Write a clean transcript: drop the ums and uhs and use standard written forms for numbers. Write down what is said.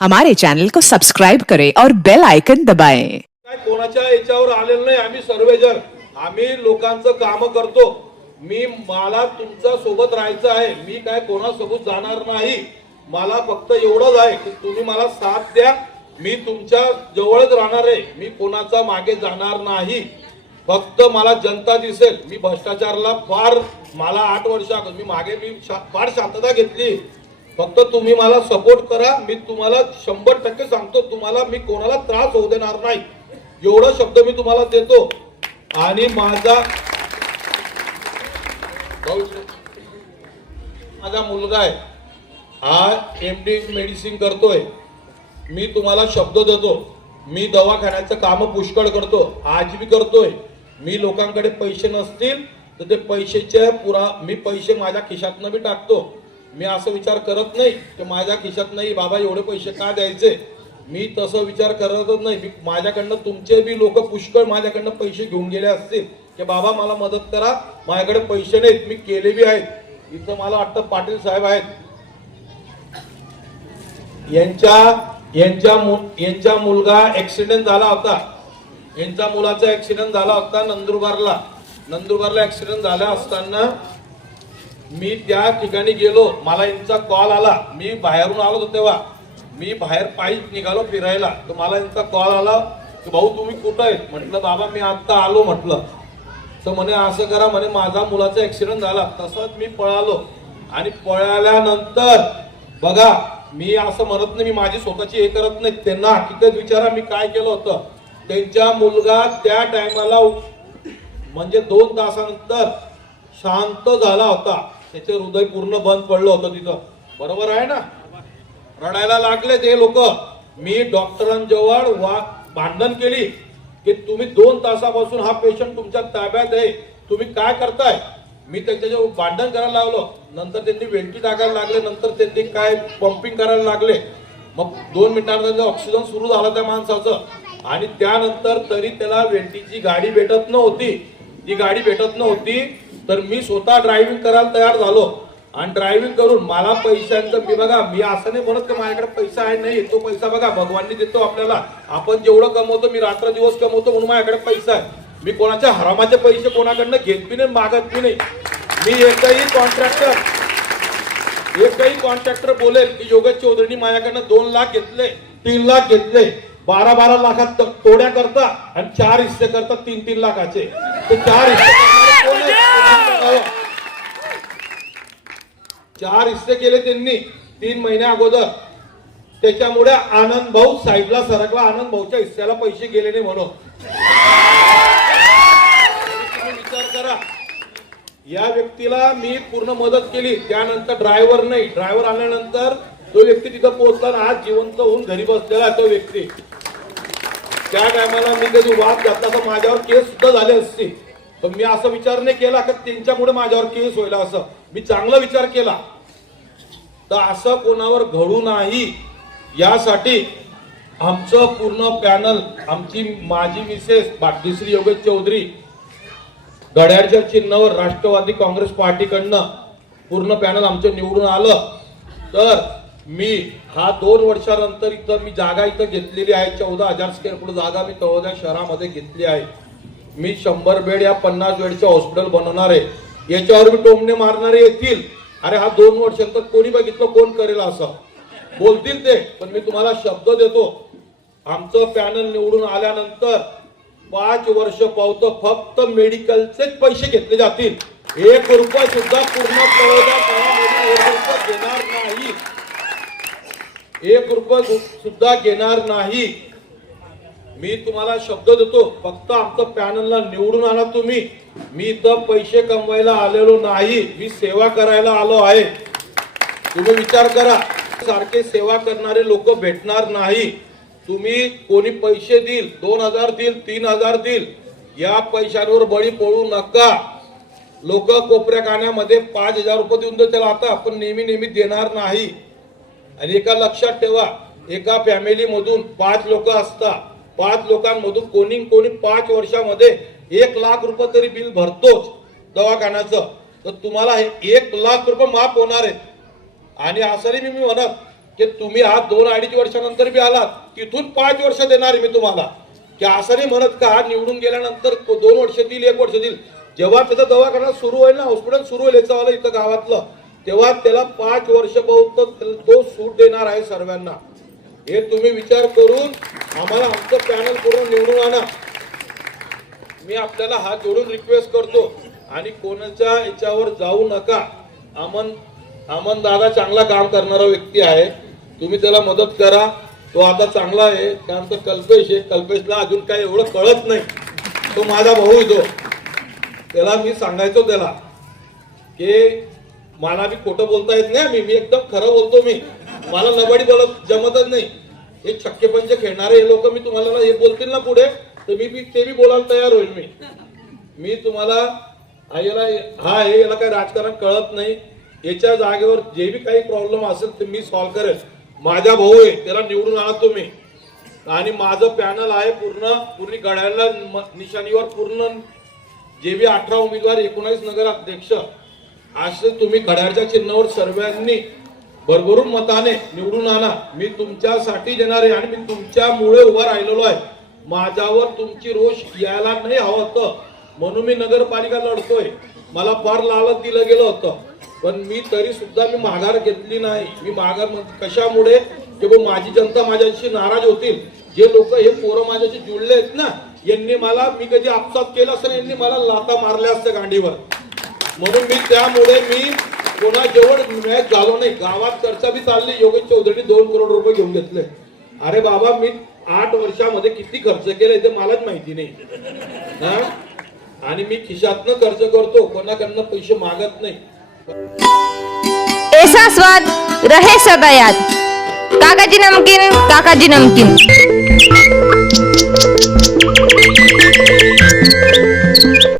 हमारे चैनल को सब्सक्राइब करें और बेल आइकन दबाएं। काय कोणाच्या याच्यावर आलेलं नाही। आम्ही सर्वजण आम्ही लोकांचं काम करतो। मला तुमच्या सोबत राहायचं आहे। मी काय कोणासोबत जाणार नाही। मला फक्त एवढंच आहे की तुम्ही मला साथ द्या। मी तुमच्या जवळच राहणार आहे। मी कोणाचा मागे जाणार नाही। फक्त मला जनता दिसेल। मी भ्रष्टाचाराला मला 8 वर्ष मी फार शांतता घेतली। फक्त तुम्ही मला सपोर्ट करा। मी तुम्हाला 100% सांगतो, तुम्हाला मी कोणाला त्रास होऊ देणार नाही। एवढा शब्द मी तुम्हाला देतो। आणि माझा मुलगा आहे, हा एमडी मेडिसिन करतोय। मी तुम्हाला शब्द देतो, मी दवाखान्याचं काम पुष्कळ करतो, आज भी करतोय। मी लोकांकडे पैसे नसतील तर ते मी पैसे माझ्या खिशातनं भी टाकतो। मी असं विचार करत नाही की माझ्या खिशात नाही बाबा एवढे पैसे का द्यायचे। मी तसं विचार करतच नाही। माझ्याकडनं तुमचे बी लोक पुष्कळ माझ्याकडनं पैसे घेऊन गेले असतील की बाबा मला मदत करा, माझ्याकडे पैसे नाहीत। मी केले बी आहेत। इथं मला वाटतं पाटील साहेब आहेत, यांचा मुलगा ऍक्सिडेंट झाला होता। यांच्या मुलाचा ऍक्सिडेंट झाला होता नंदुरबारला ऍक्सिडेंट झाला असताना मी त्या ठिकाणी गेलो। मला यांचा कॉल आला। मी बाहेरून आलो होतो तेव्हा मी बाहेर पायी निघालो फिरायला। तर मला यांचा कॉल आला की भाऊ तुम्ही कुठं आहेत। म्हटलं बाबा मी आता आलो म्हटलं। तर म्हणे असं करा, म्हणे माझा मुलाचा ऍक्सिडेंट झाला। तसंच मी पळालो आणि पळाल्यानंतर बघा, मी असं म्हणत नाही मी माझी स्वतःची हे करत नाही। त्यांना हकीकत विचारा मी काय केलं होतं। त्यांचा मुलगा त्या टायमाला म्हणजे 2 तासानंतर शांत झाला होता। त्याचे हृदय पूर्ण बंद पडलं होतं तिथं, बरोबर आहे ना। रडायला लागले ते लोक। मी डॉक्टरांजवळ भांडण केली की तुम्ही 2 तासापासून हा पेशंट तुमच्या ताब्यात आहे, तुम्ही काय करताय। मी त्यांच्याजवळ भांडण करायला लागलो। नंतर त्यांनी वेल्टी टाकायला लागले, नंतर त्यांनी काय पंपिंग करायला लागले। मग 2 मिनिटांनंतर ऑक्सिजन सुरू झाला त्या माणसाचं। आणि त्यानंतर तरी त्याला वेल्टीची गाडी भेटत नव्हती। ती गाडी भेटत नव्हती तर मी स्वतः ड्रायव्हिंग करायला तयार झालो। आणि ड्रायव्हिंग करून मला पैशांचं बघा, मी असं नाही म्हणत की माझ्याकडे पैसा आहे नाही। तो पैसा बघा भगवानने देतो आपल्याला। आपण जेवढं कमवतो, मी रात्र दिवस कमवतो म्हणून माझ्याकडे पैसा आहे। मी कोणाच्या हरामाचे पैसे कोणाकडनं घेत बी नाही, मागत बी नाही। मी एकही कॉन्ट्रॅक्टर बोलेल की योगेश चौधरीनी माझ्याकडनं 2 लाख घेतले, 3 लाख घेतले, 12 लाखात तोड्या करता आणि 4 हिस्से करता 3 लाखाचे। ते 4 हिस्से केले त्यांनी 3 महिन्या अगोदर। त्याच्यामुळे आनंद भाऊ साईडला सरकला। आनंद भाऊच्या हिस्स्याला पैसे गेले नाही म्हणून विचार करा। या व्यक्तीला मी पूर्ण मदत केली। त्यानंतर ड्रायव्हर आल्यानंतर तो व्यक्ती तिथं पोहोचला, आज जिवंत होऊन घरी बसलेला तो व्यक्ती। त्या टायमाला मी कधी वाद घातला तर माझ्यावर केस सुद्धा झाले असते। पण मी असा विचार नाही केला की त्यांच्यामुळे माझ्यावर केस होईल असं। मी चांगला विचार केला तर असं कोणावर घडू नाही यासाठी आमचं पूर्ण पॅनल, आमची माझी मिसेस भाग्यश्री योगेश चौधरी, घड्याळच्या चिन्हावर राष्ट्रवादी काँग्रेस पार्टीकडनं पूर्ण पॅनल आमचं निवडून आलं। तर मी हा 2 वर्षानंतर इथं मी जागा इथं घेतलेली आहे। 14,000 स्क्वेअर फूट जागा मी तळोजा शहरामध्ये घेतली आहे। मी 100 बेड या 50 बेडचं हॉस्पिटल बनवणार आहे। याच्यावर मी टोमणे मारणारे येतील, अरे हा 2 वर्षांतर कोणी बघितलं, कोण करेल असं बोलतील ते। पण मी तुम्हाला शब्द देतो, आमचं पॅनल निवडून आल्यानंतर 5 वर्ष पावतं फक्त मेडिकलचेच पैसे घेतले जातील। 1 रुपया सुद्धा पूर्ण तळोजा शहरामध्ये घेणार नाही, 1 रुपया सुद्धा घेणार नाही। मी तुम्हाला शब्द देतो, फक्त आमचं पॅनलला निवडून आणा तुम्ही। मी इथं पैसे कमवायला आलेलो नाही, मी सेवा करायला आलो आहे। तुम्ही विचार करा, सारखे सेवा करणारे लोक भेटणार नाही। तुम्ही कोणी पैसे देईल, 2,000 देईल, 3,000 देईल, या पैशांवर बळी पडू नका। लोक कोपऱ्या कान्यामध्ये 5,000 रुपये देऊन देतील, आता आपण नेहमी देणार नाही। आणि एका लक्षात ठेवा, एका फॅमिली मधून 5 लोक असतात। 5 लोकांमधून कोणी 5 वर्षामध्ये 1 लाख रुपये तरी बिल भरतोच दवाखान्याचं। तर तुम्हाला 1 लाख रुपये माफ होणार आहेत। आणि असं नाही मी म्हणत की तुम्ही आज 2-2.5 वर्षानंतर बी आलात, तिथून 5 वर्ष देणार आहे मी तुम्हाला, की असं नाही म्हणत का निवडून गेल्यानंतर 2 वर्ष देईल, 1 वर्ष देईल. जेव्हा त्याचा दवाखाना सुरू होईल ना, हॉस्पिटल सुरू होईल याचं इथं गावातलं, तेव्हा त्याला 5 वर्ष तो सूट देणार आहे सर्वांना. हे तुम्ही विचार करून आम्हाला आमचं पॅनल पूर्ण निवडून आणा. मी आपल्याला हात जोडून रिक्वेस्ट करतो आणि कोणाच्या याच्यावर जाऊ नका. अमन दादा चांगला काम करणारा व्यक्ती आहे, तुम्ही त्याला मदत करा. तो आता चांगला आहे. त्यानंतर कल्पेश आहे, कल्पेशला अजून काही एवढं कळत नाही, तो माझा भाऊ येतो. त्याला मी सांगायचो त्याला की मला बी खोटं बोलता येत नाही, मी एकदम खरं बोलतो. मला नबाडी बोलत जमतच नाही. हे छक्के पंच खेळणारे हे लोक मी तुम्हाला हे बोलतील ना पुढे, तर मी ते बी बोलायला तयार होईल. मी तुम्हाला याला काही राजकारण कळत नाही. याच्या जागेवर जे बी काही प्रॉब्लेम असेल ते मी सॉल्व्ह करेल. माझा भाऊ आहे, त्याला निवडून आणा तुम्ही. आणि माझं पॅनल आहे पूर्ण घड्याळला निशाणीवर पूर्ण जे बी 18 उमेदवार 19 नगर अध्यक्ष असे तुम्ही घड्याळच्या चिन्हावर सर्वांनी भरभरून मताने निवडून आणा. मी तुमच्यासाठी देणार आहे आणि मी तुमच्यामुळे उभा राहिलेलो आहे. माझ्यावर तुमची रोष यायला नाही हवं होतं म्हणून मी नगरपालिका लढतोय. मला फार लालच दिलं गेलं होतं, पण मी तरी सुद्धा मी माघार घेतली नाही. मी माघार कशामुळे की माझी जनता माझ्याशी नाराज होतील. जे लोक हे पोरं माझ्याशी जुळले आहेत ना, यांनी मी कधी आपसात केलं असं यांनी मला लाता मारल्या असत्या गांडीवर. म्हणून त्यामुळे मी कोणाजवळ मॅच झालो नाही. गावात चर्चा बी चालली, योगेश चौधरी 2 करोड रुपये घेऊन घेतले. अरे बाबा, मी 8 वर्षामध्ये किती खर्च केलाय ते मलाच माहिती नाही. आणि मी खिशातनं खर्च करतो, कोणाकडनं पैसे मागत नाही. ऐसा स्वाद रहे सदा याद. काकाजी नमकीन, काकाजी नमकीन.